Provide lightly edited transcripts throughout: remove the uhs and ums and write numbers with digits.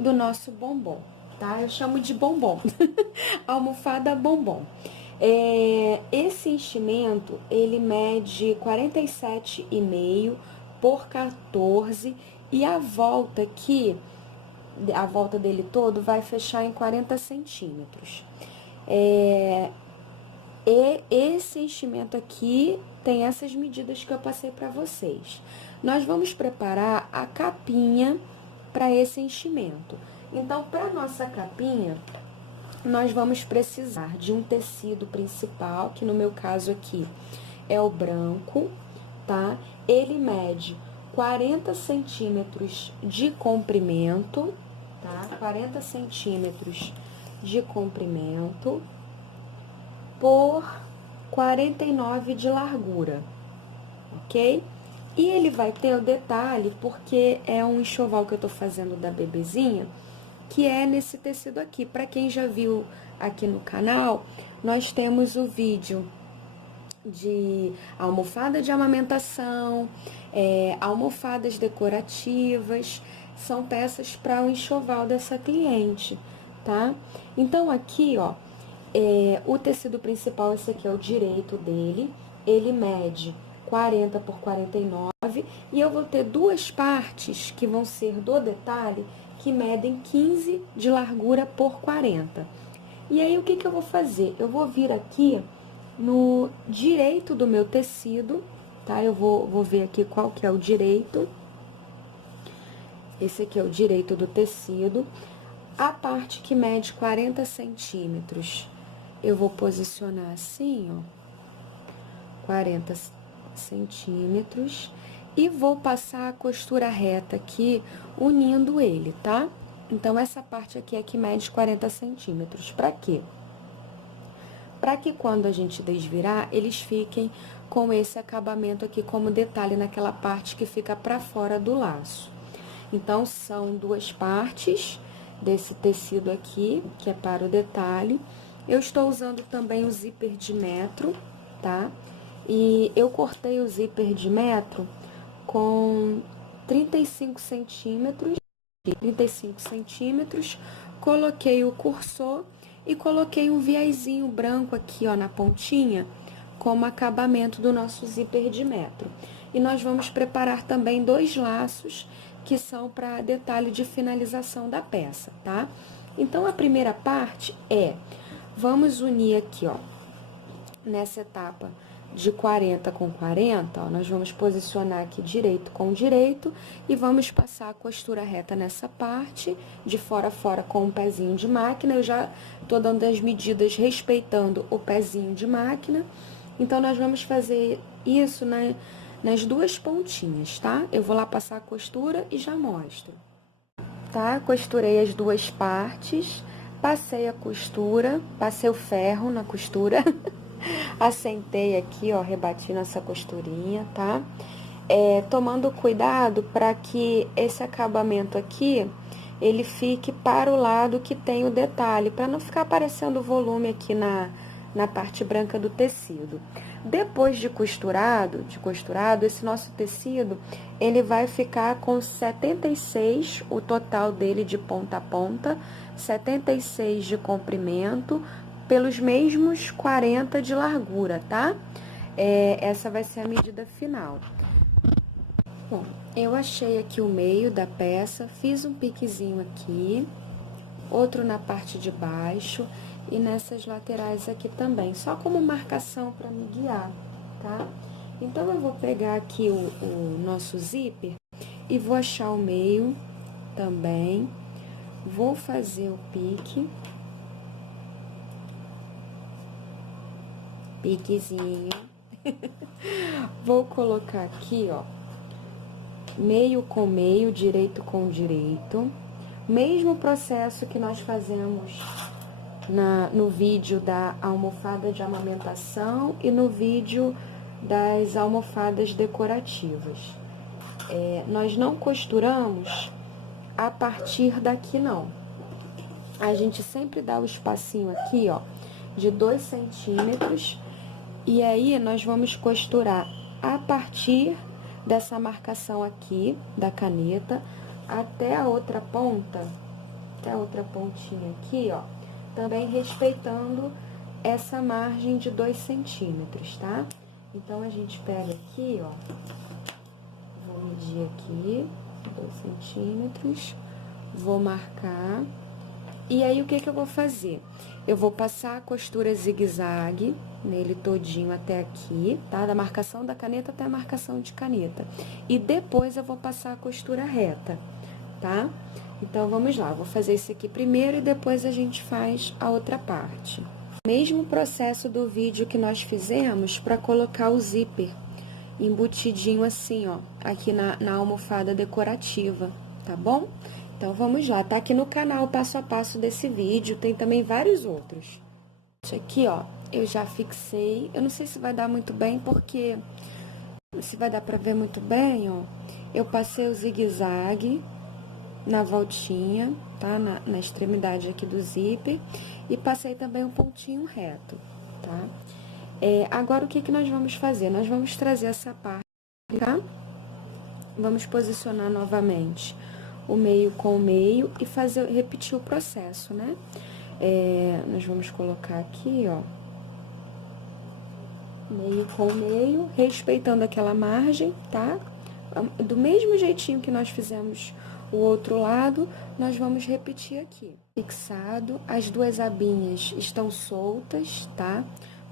do nosso bombom, tá? Eu chamo de bombom, almofada bombom. Esse enchimento, ele mede 47,5 por 14 e a volta aqui, a volta dele todo vai fechar em 40 centímetros. E esse enchimento aqui tem essas medidas que eu passei para vocês. Nós vamos preparar a capinha para esse enchimento. Então, para nossa capinha, nós vamos precisar de um tecido principal, que no meu caso aqui é o branco, tá? Ele mede 40 centímetros de comprimento, tá? 40 centímetros de comprimento por 49 de largura, ok? E ele vai ter o detalhe, porque é um enxoval que eu tô fazendo da bebezinha, que é nesse tecido aqui. Para quem já viu aqui no canal, nós temos o vídeo de almofada de amamentação, almofadas decorativas, são peças para o enxoval dessa cliente, tá? Então, aqui, ó, o tecido principal, esse aqui é o direito dele, ele mede 40 por 49, e eu vou ter duas partes que vão ser do detalhe, que medem 15 de largura por 40. E aí, o que eu vou fazer? Eu vou vir aqui no direito do meu tecido, tá? Eu vou ver aqui qual que é o direito. Esse aqui é o direito do tecido. A parte que mede 40 centímetros, eu vou posicionar assim, ó, 40 centímetros, e vou passar a costura reta aqui, unindo ele, tá? Então, essa parte aqui é que mede 40 centímetros. Pra quê? Pra que quando a gente desvirar, eles fiquem com esse acabamento aqui como detalhe naquela parte que fica pra fora do laço. Então, são duas partes desse tecido aqui, que é para o detalhe. Eu estou usando também o zíper de metro, tá? E eu cortei o zíper de metro com 35 centímetros, coloquei o cursor e coloquei um viésinho branco aqui, ó, na pontinha, como acabamento do nosso zíper de metro. E nós vamos preparar também dois laços, que são para detalhe de finalização da peça, tá? Então, a primeira parte vamos unir aqui, ó, nessa etapa de 40 com 40, ó, nós vamos posicionar aqui direito com direito e vamos passar a costura reta nessa parte, de fora a fora com um pezinho de máquina. Eu já tô dando as medidas respeitando o pezinho de máquina. Então, nós vamos fazer isso nas duas pontinhas, tá? Eu vou lá passar a costura e já mostro. Tá? Costurei as duas partes, passei a costura, passei o ferro na costura, assentei aqui, ó, rebati nessa costurinha, tá? Tomando cuidado para que esse acabamento aqui, ele fique para o lado que tem o detalhe, para não ficar aparecendo volume aqui na parte branca do tecido. Depois de costurado, esse nosso tecido, ele vai ficar com 76, o total dele de ponta a ponta, 76 de comprimento, pelos mesmos 40 de largura, tá? Essa vai ser a medida final. Bom, eu achei aqui o meio da peça, fiz um piquezinho aqui, outro na parte de baixo e nessas laterais aqui também, só como marcação para me guiar, tá? Então, eu vou pegar aqui o nosso zíper e vou achar o meio também, vou fazer o piquezinho, vou colocar aqui, ó, meio com meio, direito com direito, mesmo processo que nós fazemos no vídeo da almofada de amamentação e no vídeo das almofadas decorativas. Nós não costuramos a partir daqui, não. A gente sempre dá o espacinho aqui, ó, de 2 centímetros, e aí nós vamos costurar a partir dessa marcação aqui da caneta até a outra ponta até a outra pontinha aqui, ó, também respeitando essa margem de 2 centímetros, tá? Então, a gente pega aqui, ó, vou medir aqui, 2 centímetros, vou marcar, e aí o que eu vou fazer? Eu vou passar a costura zigue-zague nele todinho até aqui, tá? Da marcação da caneta até a marcação de caneta. E depois eu vou passar a costura reta, tá? Então, vamos lá, vou fazer esse aqui primeiro e depois a gente faz a outra parte. Mesmo processo do vídeo que nós fizemos para colocar o zíper embutidinho assim, ó, aqui na almofada decorativa, tá bom? Então, vamos lá, tá aqui no canal passo a passo desse vídeo, tem também vários outros. Aqui, ó, eu já fixei, eu não sei se vai dar muito bem, porque se vai dar pra ver muito bem, ó, eu passei o zigue-zague na voltinha, tá? Na extremidade aqui do zíper, e passei também um pontinho reto, tá? Agora, o que nós vamos fazer? Nós vamos trazer essa parte, tá? Vamos posicionar novamente o meio com o meio e repetir o processo, né? Nós vamos colocar aqui, ó, meio com meio, respeitando aquela margem, tá? Do mesmo jeitinho que nós fizemos o outro lado, nós vamos repetir aqui. Fixado, as duas abinhas estão soltas, tá?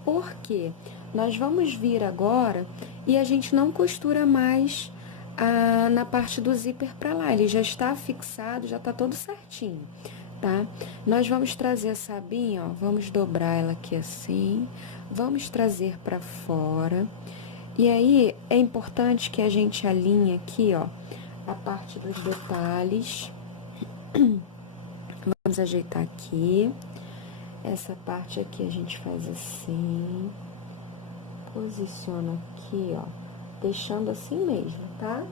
Porque nós vamos vir agora e a gente não costura mais na parte do zíper pra lá, ele já está fixado, já tá todo certinho, tá? Nós vamos trazer essa abinha, ó, vamos dobrar ela aqui assim, vamos trazer pra fora, e aí é importante que a gente alinhe aqui, ó, a parte dos detalhes. Vamos ajeitar aqui, essa parte aqui a gente faz assim, posiciona aqui, ó, deixando assim mesmo, tá?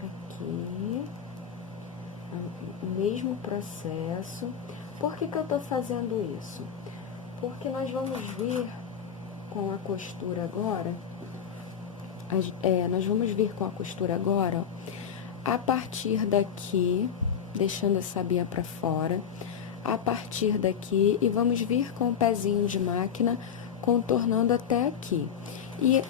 Aqui, o mesmo processo. Por que eu tô fazendo isso? Porque nós vamos vir com a costura agora, nós vamos vir com a costura agora, ó, a partir daqui, deixando essa abinha pra fora, a partir daqui, e vamos vir com o pezinho de máquina, contornando até aqui. E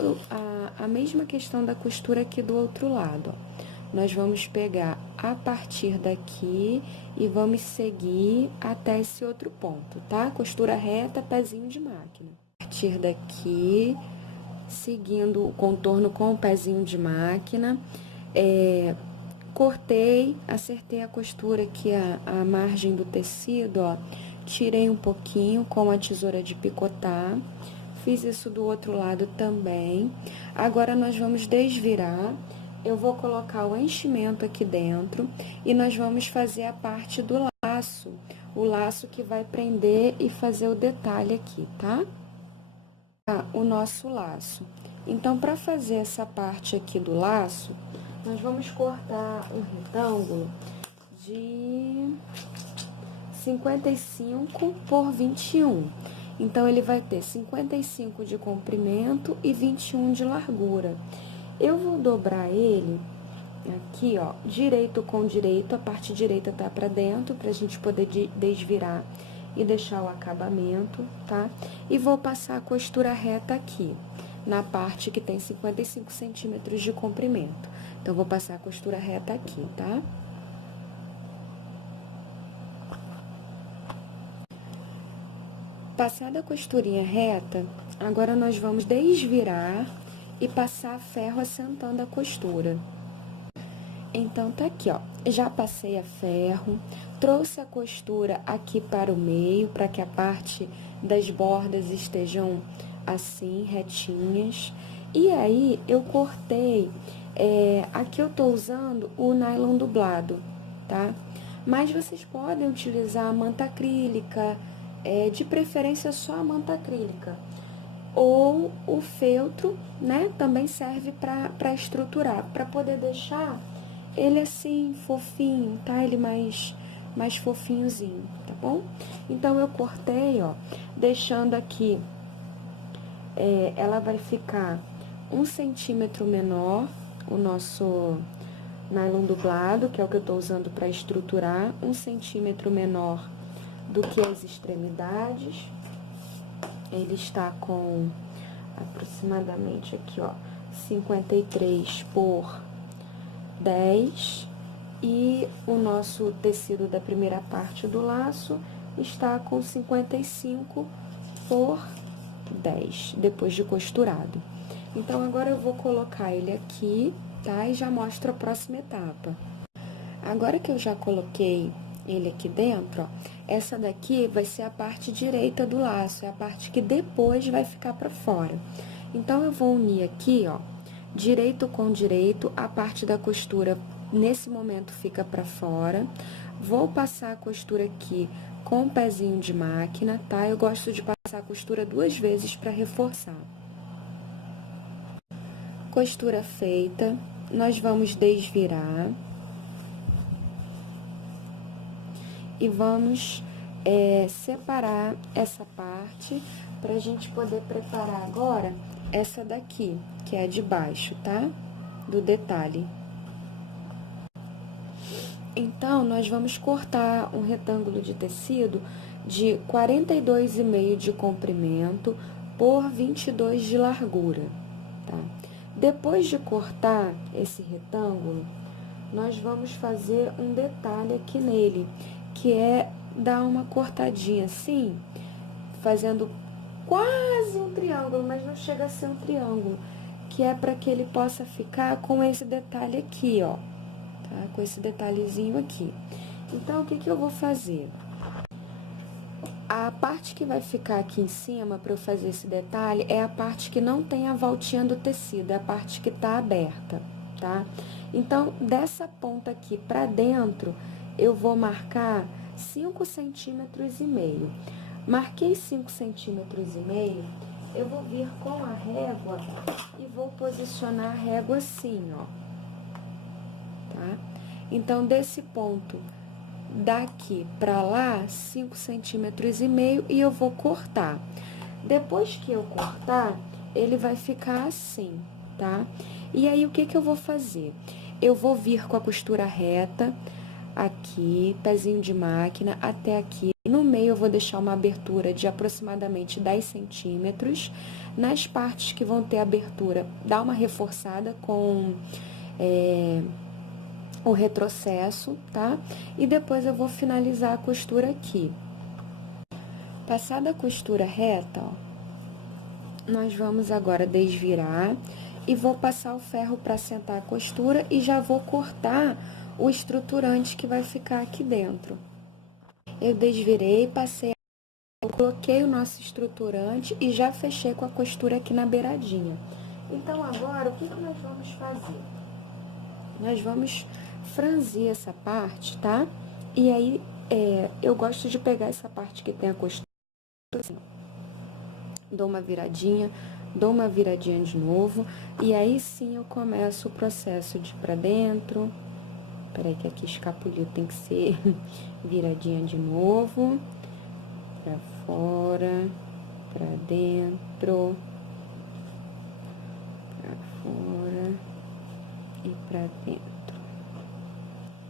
a mesma questão da costura aqui do outro lado, ó. Nós vamos pegar a partir daqui e vamos seguir até esse outro ponto, tá? Costura reta, pezinho de máquina. A partir daqui, seguindo o contorno com o pezinho de máquina, cortei, acertei a costura aqui, a margem do tecido, ó, tirei um pouquinho com a tesoura de picotar, fiz isso do outro lado também. Agora, nós vamos desvirar. Eu vou colocar o enchimento aqui dentro e nós vamos fazer a parte do laço, o laço que vai prender e fazer o detalhe aqui, tá? O nosso laço. Então, para fazer essa parte aqui do laço, nós vamos cortar um retângulo de 55 por 21. Então, ele vai ter 55 de comprimento e 21 de largura. Eu vou dobrar ele aqui, ó, direito com direito, a parte direita tá pra dentro, pra gente poder desvirar e deixar o acabamento, tá? E vou passar a costura reta aqui, na parte que tem 55 centímetros de comprimento. Então, vou passar a costura reta aqui, tá? Passada a costurinha reta, agora nós vamos desvirar e passar ferro assentando a costura. Então, tá aqui, ó, já passei a ferro, trouxe a costura aqui para o meio, para que a parte das bordas estejam assim, retinhas. E aí, eu cortei, aqui eu tô usando o nylon dublado, tá? Mas vocês podem utilizar a manta acrílica, de preferência só a manta acrílica. Ou o feltro, né, também serve para estruturar, para poder deixar ele assim, fofinho, tá? Ele mais fofinhozinho, tá bom? Então, eu cortei, ó, deixando aqui, ela vai ficar 1 centímetro menor, o nosso nylon dublado, que é o que eu tô usando para estruturar, 1 centímetro menor do que as extremidades. Ele está com aproximadamente aqui, ó, 53 por 10. E o nosso tecido da primeira parte do laço está com 55 por 10, depois de costurado. Então, agora eu vou colocar ele aqui, tá? E já mostro a próxima etapa. Agora que eu já coloquei ele aqui dentro, ó, essa daqui vai ser a parte direita do laço, é a parte que depois vai ficar pra fora. Então, eu vou unir aqui, ó, direito com direito, a parte da costura nesse momento fica pra fora. Vou passar a costura aqui com o pezinho de máquina, tá? Eu gosto de passar a costura 2 vezes pra reforçar. Costura feita, nós vamos desvirar. E vamos separar essa parte pra gente poder preparar agora essa daqui, que é a de baixo, tá? Do detalhe. Então, nós vamos cortar um retângulo de tecido de 42,5 de comprimento por 22 de largura, tá? Depois de cortar esse retângulo, nós vamos fazer um detalhe aqui nele, que é dar uma cortadinha assim, fazendo quase um triângulo, mas não chega a ser um triângulo, que é para que ele possa ficar com esse detalhe aqui, ó, tá? Com esse detalhezinho aqui. Então, o que que eu vou fazer? A parte que vai ficar aqui em cima para eu fazer esse detalhe é a parte que não tem a voltinha do tecido, é a parte que tá aberta, tá? Então, dessa ponta aqui pra dentro, eu vou marcar 5,5 centímetros. Marquei 5,5 centímetros, eu vou vir com a régua e vou posicionar a régua assim, ó, tá? Então, desse ponto daqui pra lá, 5,5 centímetros, e eu vou cortar. Depois que eu cortar, ele vai ficar assim, tá? E aí, o que que eu vou fazer? Eu vou vir com a costura reta aqui, pezinho de máquina, até aqui. No meio, eu vou deixar uma abertura de aproximadamente 10 centímetros. Nas partes que vão ter abertura, dá uma reforçada com o retrocesso, tá? E depois eu vou finalizar a costura aqui. Passada a costura reta, ó, nós vamos agora desvirar e vou passar o ferro para assentar a costura e já vou cortar o estruturante que vai ficar aqui dentro. Eu desvirei, passei, eu coloquei o nosso estruturante e já fechei com a costura aqui na beiradinha. Então, agora, o que que nós vamos fazer? Nós vamos franzir essa parte, tá? E aí, eu gosto de pegar essa parte que tem a costura, assim, dou uma viradinha de novo, e aí sim eu começo o processo de ir pra dentro. Peraí que aqui escapuliu, tem que ser viradinha de novo, pra fora, pra dentro, pra fora e pra dentro,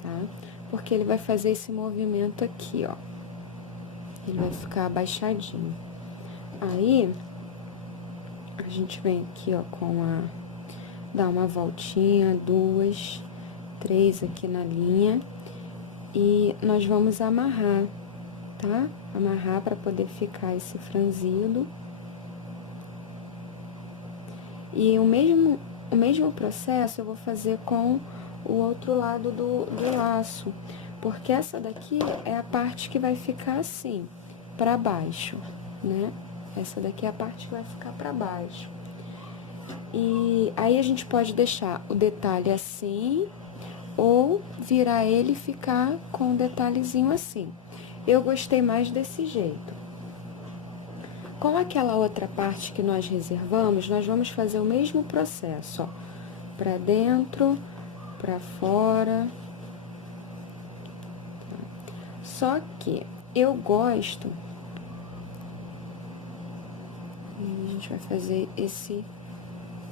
tá? Porque ele vai fazer esse movimento aqui, ó. Ele vai ficar abaixadinho. Aí, a gente vem aqui, ó, dá uma voltinha, 2, 3 aqui na linha. E nós vamos amarrar, tá? Amarrar pra poder ficar esse franzido. E o mesmo processo eu vou fazer com o outro lado do laço. Porque essa daqui é a parte que vai ficar assim, pra baixo, né? Essa daqui é a parte que vai ficar pra baixo. E aí, a gente pode deixar o detalhe assim, ou virar ele e ficar com um detalhezinho assim. Eu gostei mais desse jeito. Com aquela outra parte que nós reservamos, nós vamos fazer o mesmo processo, ó. Pra dentro, pra fora. Só que eu gosto... A gente vai fazer esse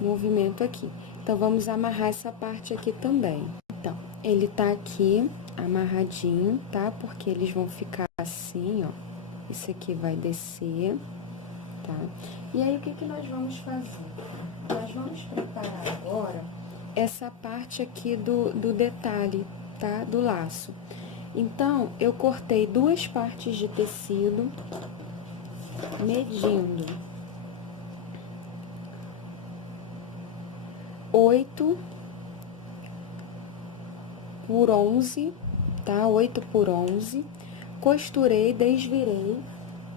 movimento aqui. Então, vamos amarrar essa parte aqui também. Então, ele tá aqui amarradinho, tá? Porque eles vão ficar assim, ó. Esse aqui vai descer, tá? E aí, o que que nós vamos fazer? Nós vamos preparar agora essa parte aqui do detalhe, tá? Do laço. Então, eu cortei 2 partes de tecido, medindo 8 por 11, tá? 8 por 11. Costurei, desvirei.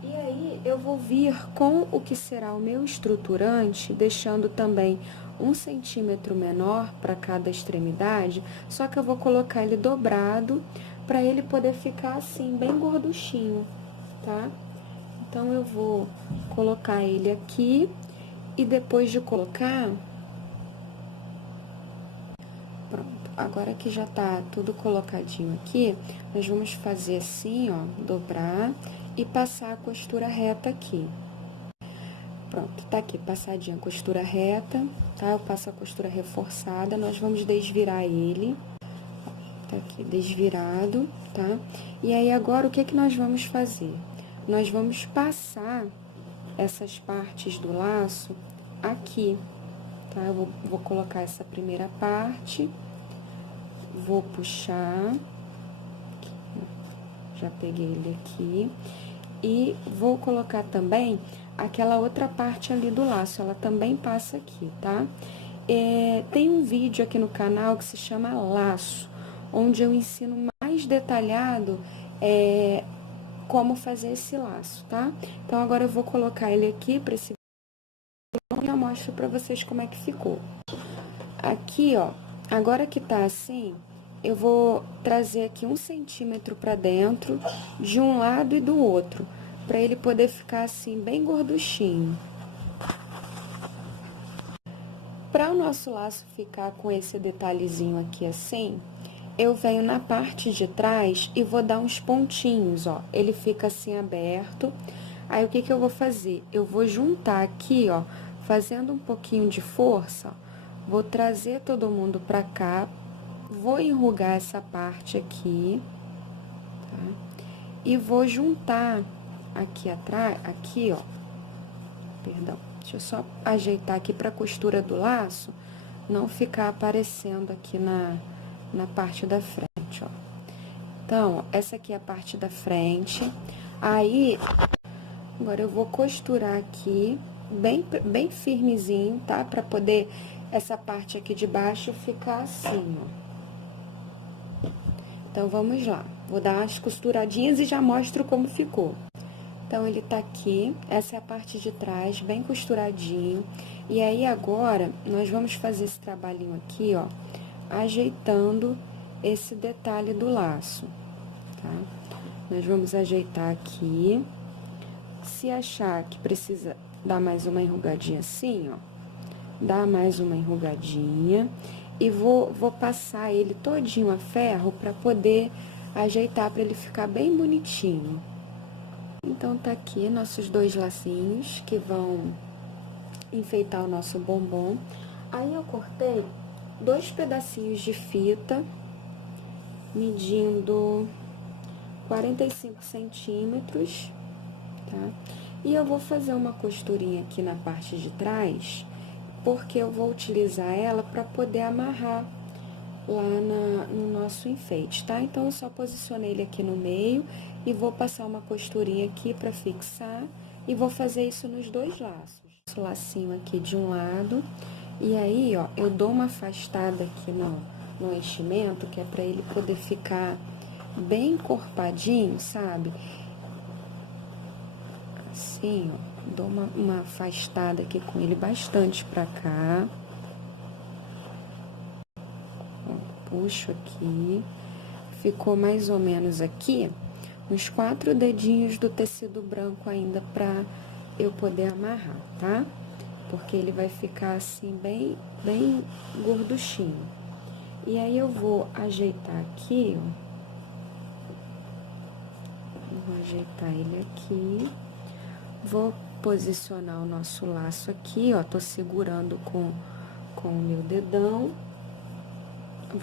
E aí, eu vou vir com o que será o meu estruturante, deixando também 1 centímetro menor para cada extremidade, só que eu vou colocar ele dobrado, para ele poder ficar assim, bem gorduchinho, tá? Então, eu vou colocar ele aqui, e depois de colocar... Pronto, agora que já tá tudo colocadinho aqui, nós vamos fazer assim, ó, dobrar e passar a costura reta aqui. Pronto, tá aqui passadinha a costura reta, tá? Eu passo a costura reforçada, nós vamos desvirar ele. Tá aqui desvirado, tá? E aí, agora, o que que nós vamos fazer? Nós vamos passar essas partes do laço aqui, tá? Eu vou colocar essa primeira parte, vou puxar, já peguei ele aqui, e vou colocar também aquela outra parte ali do laço, ela também passa aqui, tá? Tem um vídeo aqui no canal que se chama Laço, onde eu ensino mais detalhado como fazer esse laço, tá? Então, agora eu vou colocar ele aqui para esse vídeo e eu mostro pra vocês como é que ficou. Aqui, ó, agora que tá assim, eu vou trazer aqui 1 centímetro pra dentro, de um lado e do outro, pra ele poder ficar assim, bem gorduchinho. Para o nosso laço ficar com esse detalhezinho aqui assim, eu venho na parte de trás e vou dar uns pontinhos, ó. Ele fica assim aberto. Aí, o que que eu vou fazer? Eu vou juntar aqui, ó, fazendo um pouquinho de força, ó. Vou trazer todo mundo pra cá, vou enrugar essa parte aqui, tá? E vou juntar aqui atrás, aqui, ó, perdão. Deixa eu só ajeitar aqui pra costura do laço não ficar aparecendo aqui na parte da frente, ó. Então, ó, essa aqui é a parte da frente. Aí, agora eu vou costurar aqui, bem firmezinho, tá? Pra poder essa parte aqui de baixo ficar assim, ó. Então, vamos lá. Vou dar umas costuradinhas e já mostro como ficou. Então, ele tá aqui, essa é a parte de trás, bem costuradinho. E aí, agora, nós vamos fazer esse trabalhinho aqui, ó, ajeitando esse detalhe do laço, tá? Nós vamos ajeitar aqui. Se achar que precisa dar mais uma enrugadinha assim, ó, dá mais uma enrugadinha. E vou passar ele todinho a ferro pra poder ajeitar, pra ele ficar bem bonitinho. Então, tá aqui nossos 2 lacinhos que vão enfeitar o nosso bombom. Aí, eu cortei 2 pedacinhos de fita, medindo 45 centímetros, tá? E eu vou fazer uma costurinha aqui na parte de trás, porque eu vou utilizar ela para poder amarrar lá no nosso enfeite, tá? Então, eu só posicionei ele aqui no meio e vou passar uma costurinha aqui para fixar e vou fazer isso nos 2 laços. Esse lacinho aqui de um lado, e aí, ó, eu dou uma afastada aqui no enchimento, que é para ele poder ficar bem encorpadinho, sabe? Assim, ó, dou uma afastada aqui com ele bastante pra cá. Puxo aqui, ficou mais ou menos aqui, uns 4 dedinhos do tecido branco ainda eu poder amarrar, tá? Porque ele vai ficar assim, bem gorduchinho. E aí, eu vou ajeitar aqui, ó. Vou ajeitar ele aqui. Vou posicionar o nosso laço aqui, ó. Tô segurando com o meu dedão.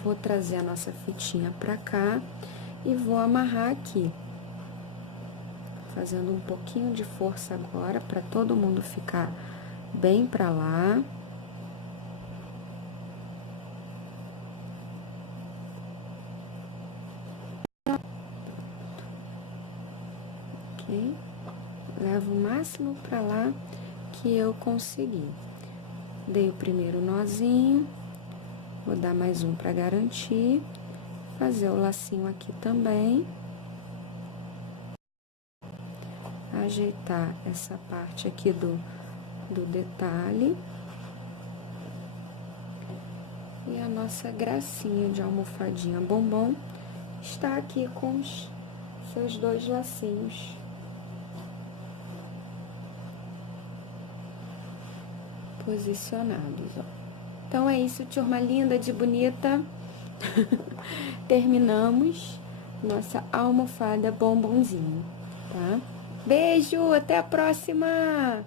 Vou trazer a nossa fitinha pra cá e vou amarrar aqui. Fazendo um pouquinho de força agora, pra todo mundo ficar bem pra lá. Ok? Levo o máximo pra lá que eu conseguir. Dei o primeiro nozinho, vou dar mais um pra garantir. Fazer o lacinho aqui também. Ajeitar essa parte aqui do detalhe. E a nossa gracinha de almofadinha bombom está aqui com os seus 2 lacinhos. Posicionados, ó. Então, é isso, turma linda de bonita. Terminamos nossa almofada bombonzinho, tá? Beijo, até a próxima!